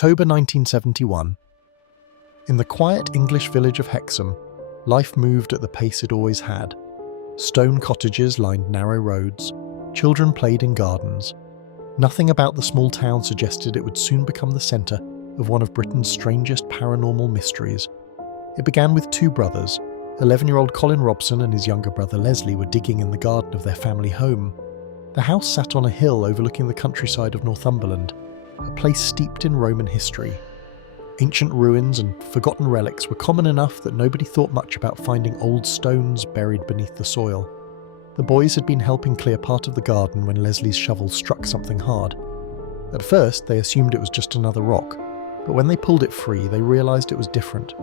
October 1971. In the quiet English village of Hexham, life moved at the pace it always had. Stone cottages lined narrow roads, children played in gardens. Nothing about the small town suggested it would soon become the centre of one of Britain's strangest paranormal mysteries. It began with two brothers. 11-year-old Colin Robson and his younger brother Leslie were digging in the garden of their family home. The house sat on a hill overlooking the countryside of Northumberland, a place steeped in Roman history. Ancient ruins and forgotten relics were common enough that nobody thought much about finding old stones buried beneath the soil. The boys had been helping clear part of the garden when Leslie's shovel struck something hard. At first, they assumed it was just another rock, but when they pulled it free, they realised it was different.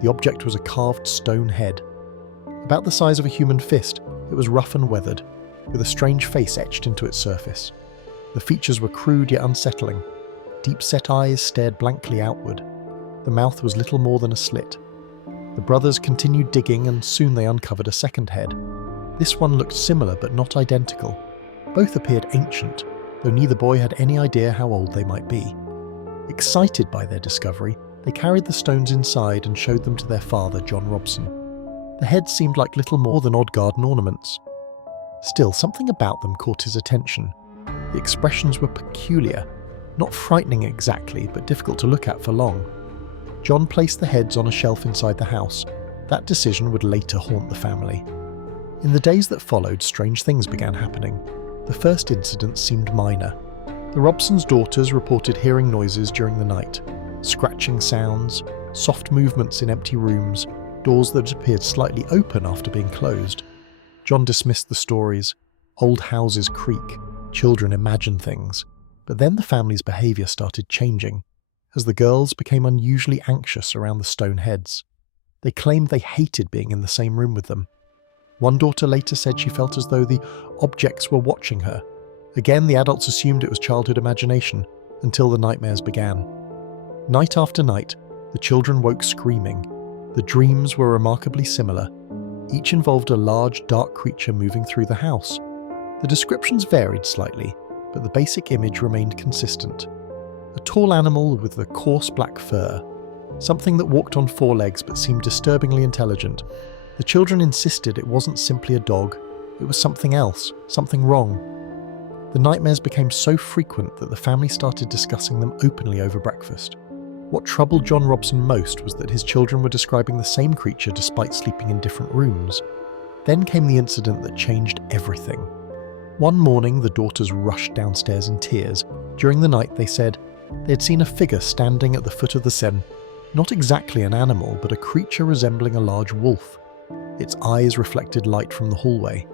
The object was a carved stone head. About the size of a human fist, it was rough and weathered, with a strange face etched into its surface. The features were crude yet unsettling. Deep-set eyes stared blankly outward. The mouth was little more than a slit. The brothers continued digging and soon they uncovered a second head. This one looked similar but not identical. Both appeared ancient, though neither boy had any idea how old they might be. Excited by their discovery, they carried the stones inside and showed them to their father, John Robson. The heads seemed like little more than odd garden ornaments. Still, something about them caught his attention. The expressions were peculiar, not frightening exactly, but difficult to look at for long. John placed the heads on a shelf inside the house. That decision would later haunt the family. In the days that followed, strange things began happening. The first incident seemed minor. The Robsons' daughters reported hearing noises during the night. Scratching sounds, soft movements in empty rooms, doors that appeared slightly open after being closed. John dismissed the stories. Old houses creak, children imagine things. But then the family's behaviour started changing, as the girls became unusually anxious around the stone heads. They claimed they hated being in the same room with them. One daughter later said she felt as though the objects were watching her. Again, the adults assumed it was childhood imagination, until the nightmares began. Night after night, the children woke screaming. The dreams were remarkably similar. Each involved a large, dark creature moving through the house. The descriptions varied slightly, but the basic image remained consistent. A tall animal with the coarse black fur. Something that walked on four legs but seemed disturbingly intelligent. The children insisted it wasn't simply a dog, it was something else, something wrong. The nightmares became so frequent that the family started discussing them openly over breakfast. What troubled John Robson most was that his children were describing the same creature despite sleeping in different rooms. Then came the incident that changed everything. One morning, the daughters rushed downstairs in tears. During the night, they said they had seen a figure standing at the foot of the sen, not exactly an animal, but a creature resembling a large wolf. Its eyes reflected light from the hallway.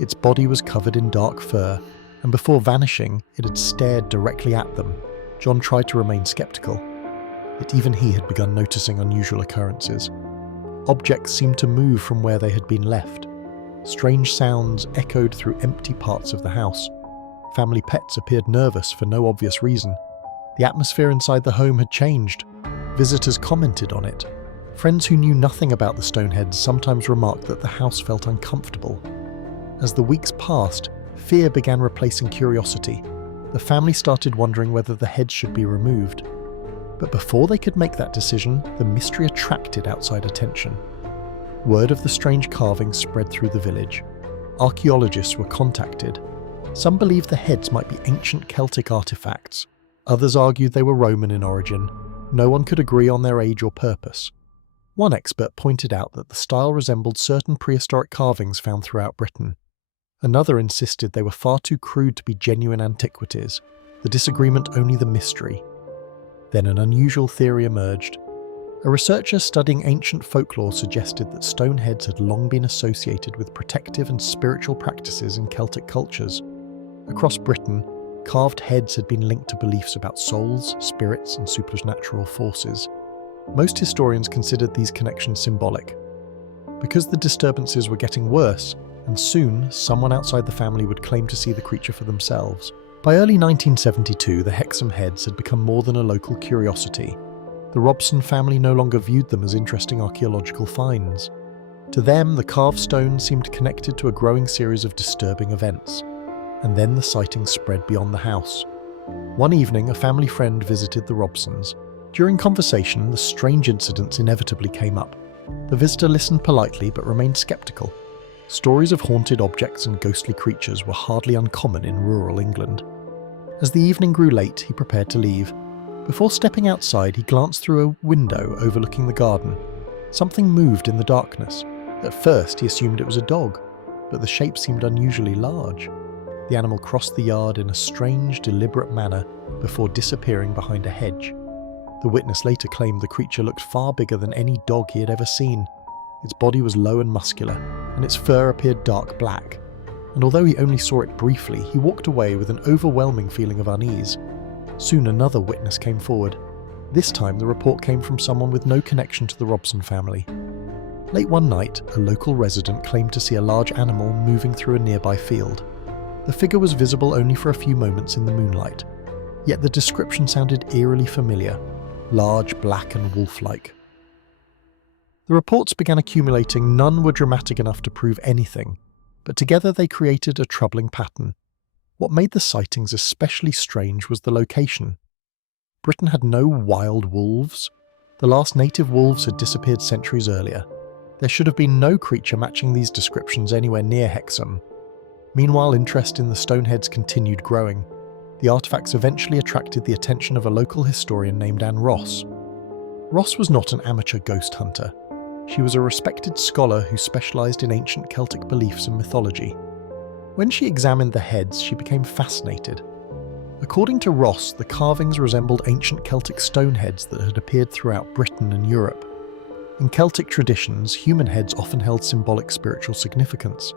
Its body was covered in dark fur, and before vanishing, it had stared directly at them. John tried to remain skeptical, yet even he had begun noticing unusual occurrences. Objects seemed to move from where they had been left. Strange sounds echoed through empty parts of the house. Family pets appeared nervous for no obvious reason. The atmosphere inside the home had changed. Visitors commented on it. Friends who knew nothing about the Stoneheads sometimes remarked that the house felt uncomfortable. As the weeks passed, fear began replacing curiosity. The family started wondering whether the heads should be removed. But before they could make that decision, the mystery attracted outside attention. Word of the strange carving spread through the village. Archaeologists were contacted. Some believed the heads might be ancient Celtic artifacts. Others argued they were Roman in origin. No one could agree on their age or purpose. One expert pointed out that the style resembled certain prehistoric carvings found throughout Britain. Another insisted they were far too crude to be genuine antiquities. The disagreement only the mystery. Then an unusual theory emerged. A researcher studying ancient folklore suggested that stone heads had long been associated with protective and spiritual practices in Celtic cultures. Across Britain, carved heads had been linked to beliefs about souls, spirits, and supernatural forces. Most historians considered these connections symbolic. Because the disturbances were getting worse, and soon someone outside the family would claim to see the creature for themselves. By early 1972, the Hexham Heads had become more than a local curiosity. The Robson family no longer viewed them as interesting archaeological finds. To them, the carved stone seemed connected to a growing series of disturbing events. And then the sightings spread beyond the house. One evening, a family friend visited the Robsons. During conversation, the strange incidents inevitably came up. The visitor listened politely but remained skeptical. Stories of haunted objects and ghostly creatures were hardly uncommon in rural England. As the evening grew late, he prepared to leave. Before stepping outside, he glanced through a window overlooking the garden. Something moved in the darkness. At first, he assumed it was a dog, but the shape seemed unusually large. The animal crossed the yard in a strange, deliberate manner before disappearing behind a hedge. The witness later claimed the creature looked far bigger than any dog he had ever seen. Its body was low and muscular, and its fur appeared dark black. And although he only saw it briefly, he walked away with an overwhelming feeling of unease. Soon another witness came forward. This time the report came from someone with no connection to the Robson family. Late one night, a local resident claimed to see a large animal moving through a nearby field. The figure was visible only for a few moments in the moonlight, yet the description sounded eerily familiar: large, black and wolf-like. The reports began accumulating. None were dramatic enough to prove anything, but together they created a troubling pattern. What made the sightings especially strange was the location. Britain had no wild wolves. The last native wolves had disappeared centuries earlier. There should have been no creature matching these descriptions anywhere near Hexham. Meanwhile, interest in the Stoneheads continued growing. The artefacts eventually attracted the attention of a local historian named Anne Ross. Ross was not an amateur ghost hunter. She was a respected scholar who specialised in ancient Celtic beliefs and mythology. When she examined the heads, she became fascinated. According to Ross, the carvings resembled ancient Celtic stone heads that had appeared throughout Britain and Europe. In Celtic traditions, human heads often held symbolic spiritual significance.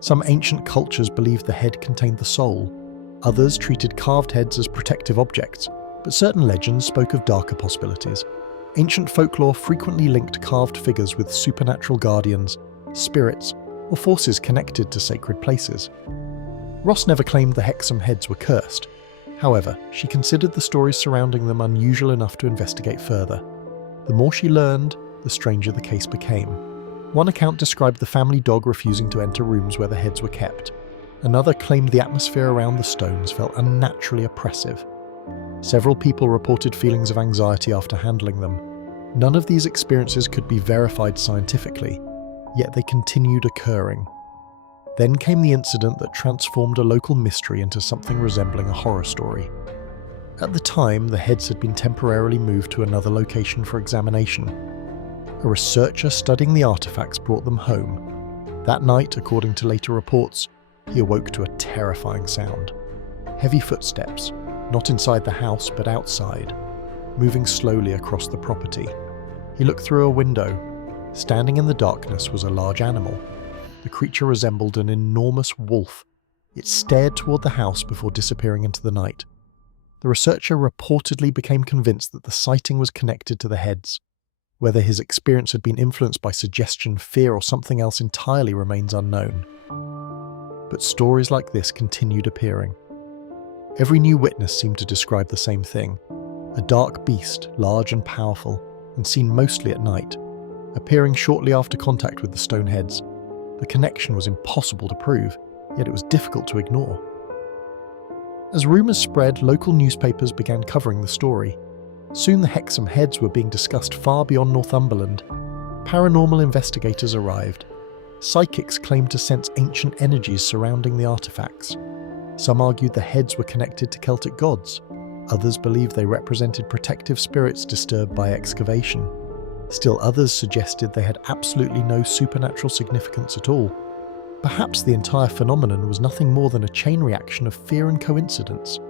Some ancient cultures believed the head contained the soul. Others treated carved heads as protective objects, but certain legends spoke of darker possibilities. Ancient folklore frequently linked carved figures with supernatural guardians, spirits, or forces connected to sacred places. Ross never claimed the Hexham Heads were cursed. However, she considered the stories surrounding them unusual enough to investigate further. The more she learned, the stranger the case became. One account described the family dog refusing to enter rooms where the heads were kept. Another claimed the atmosphere around the stones felt unnaturally oppressive. Several people reported feelings of anxiety after handling them. None of these experiences could be verified scientifically, yet they continued occurring. Then came the incident that transformed a local mystery into something resembling a horror story. At the time, the heads had been temporarily moved to another location for examination. A researcher studying the artifacts brought them home. That night, according to later reports, he awoke to a terrifying sound. Heavy footsteps, not inside the house but outside, moving slowly across the property. He looked through a window. Standing in the darkness was a large animal. The creature resembled an enormous wolf. It stared toward the house before disappearing into the night. The researcher reportedly became convinced that the sighting was connected to the heads. Whether his experience had been influenced by suggestion, fear, or something else entirely remains unknown. But stories like this continued appearing. Every new witness seemed to describe the same thing: a dark beast, large and powerful, and seen mostly at night, appearing shortly after contact with the stone heads. The connection was impossible to prove, yet it was difficult to ignore. As rumours spread, local newspapers began covering the story. Soon the Hexham Heads were being discussed far beyond Northumberland. Paranormal investigators arrived. Psychics claimed to sense ancient energies surrounding the artifacts. Some argued the heads were connected to Celtic gods. Others believed they represented protective spirits disturbed by excavation. Still others suggested they had absolutely no supernatural significance at all. Perhaps the entire phenomenon was nothing more than a chain reaction of fear and coincidence.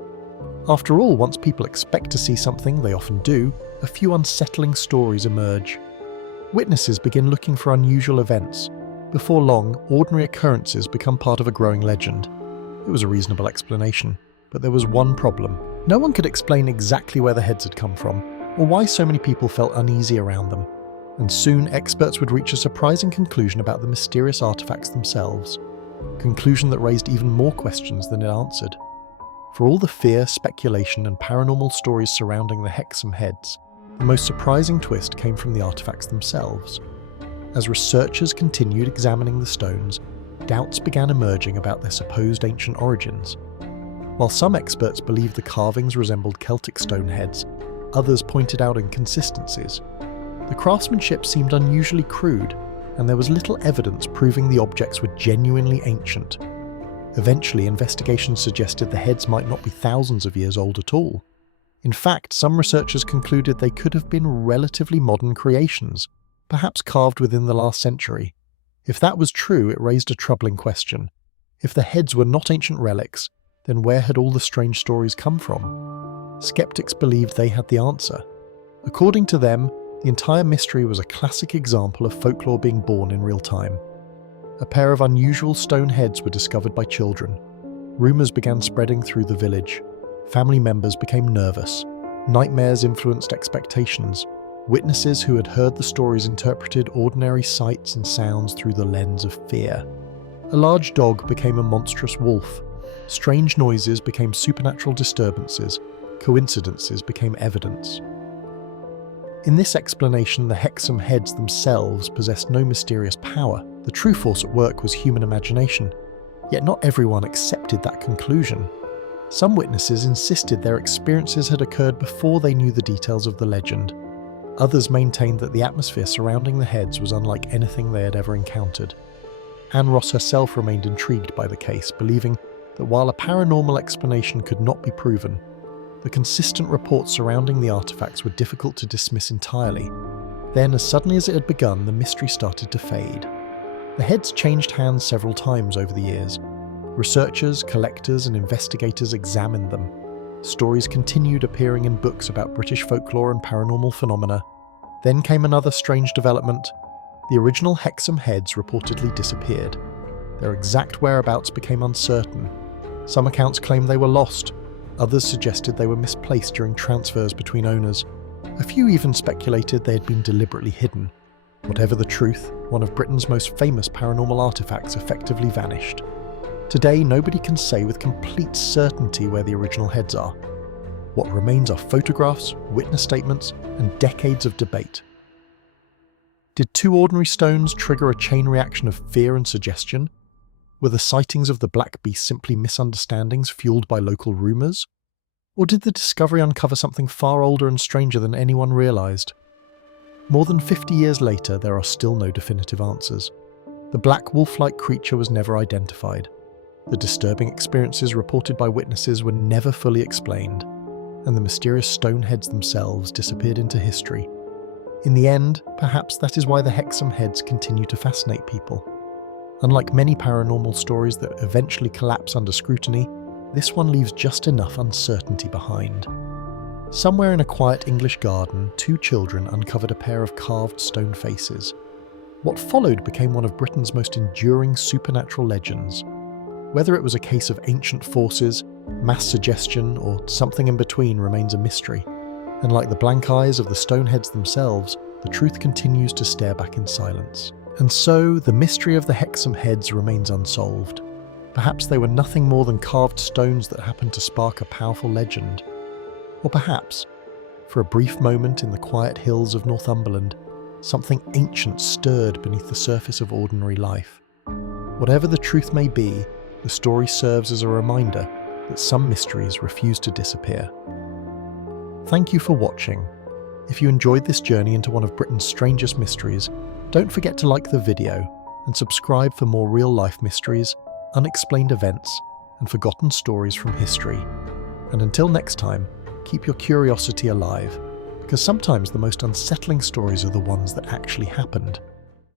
After all, once people expect to see something, they often do, a few unsettling stories emerge. Witnesses begin looking for unusual events. Before long, ordinary occurrences become part of a growing legend. It was a reasonable explanation, but there was one problem. No one could explain exactly where the heads had come from, or why so many people felt uneasy around them. And soon, experts would reach a surprising conclusion about the mysterious artifacts themselves. A conclusion that raised even more questions than it answered. For all the fear, speculation, and paranormal stories surrounding the Hexham Heads, the most surprising twist came from the artifacts themselves. As researchers continued examining the stones, doubts began emerging about their supposed ancient origins. While some experts believed the carvings resembled Celtic stone heads, others pointed out inconsistencies. The craftsmanship seemed unusually crude, and there was little evidence proving the objects were genuinely ancient. Eventually, investigations suggested the heads might not be thousands of years old at all. In fact, some researchers concluded they could have been relatively modern creations, perhaps carved within the last century. If that was true, it raised a troubling question. If the heads were not ancient relics, then where had all the strange stories come from? Skeptics believed they had the answer. According to them, the entire mystery was a classic example of folklore being born in real time. A pair of unusual stone heads were discovered by children. Rumours began spreading through the village. Family members became nervous. Nightmares influenced expectations. Witnesses who had heard the stories interpreted ordinary sights and sounds through the lens of fear. A large dog became a monstrous wolf. Strange noises became supernatural disturbances. Coincidences became evidence. In this explanation, the Hexham Heads themselves possessed no mysterious power. The true force at work was human imagination. Yet not everyone accepted that conclusion. Some witnesses insisted their experiences had occurred before they knew the details of the legend. Others maintained that the atmosphere surrounding the heads was unlike anything they had ever encountered. Anne Ross herself remained intrigued by the case, believing that while a paranormal explanation could not be proven, the consistent reports surrounding the artifacts were difficult to dismiss entirely. Then, as suddenly as it had begun, the mystery started to fade. The heads changed hands several times over the years. Researchers, collectors, and investigators examined them. Stories continued appearing in books about British folklore and paranormal phenomena. Then came another strange development. The original Hexham Heads reportedly disappeared. Their exact whereabouts became uncertain. Some accounts claimed they were lost. Others suggested they were misplaced during transfers between owners. A few even speculated they had been deliberately hidden. Whatever the truth, one of Britain's most famous paranormal artifacts effectively vanished. Today, nobody can say with complete certainty where the original heads are. What remains are photographs, witness statements, and decades of debate. Did two ordinary stones trigger a chain reaction of fear and suggestion? Were the sightings of the Black Beast simply misunderstandings fueled by local rumours? Or did the discovery uncover something far older and stranger than anyone realised? More than 50 years later, there are still no definitive answers. The black wolf-like creature was never identified. The disturbing experiences reported by witnesses were never fully explained, and the mysterious stone heads themselves disappeared into history. In the end, perhaps that is why the Hexham Heads continue to fascinate people. Unlike many paranormal stories that eventually collapse under scrutiny, this one leaves just enough uncertainty behind. Somewhere in a quiet English garden, two children uncovered a pair of carved stone faces. What followed became one of Britain's most enduring supernatural legends. Whether it was a case of ancient forces, mass suggestion, or something in between remains a mystery. And like the blank eyes of the stoneheads themselves, the truth continues to stare back in silence. And so, the mystery of the Hexham Heads remains unsolved. Perhaps they were nothing more than carved stones that happened to spark a powerful legend. Or perhaps, for a brief moment in the quiet hills of Northumberland, something ancient stirred beneath the surface of ordinary life. Whatever the truth may be, the story serves as a reminder that some mysteries refuse to disappear. Thank you for watching. If you enjoyed this journey into one of Britain's strangest mysteries, don't forget to like the video and subscribe for more real-life mysteries, unexplained events, and forgotten stories from history. And until next time, keep your curiosity alive, because sometimes the most unsettling stories are the ones that actually happened.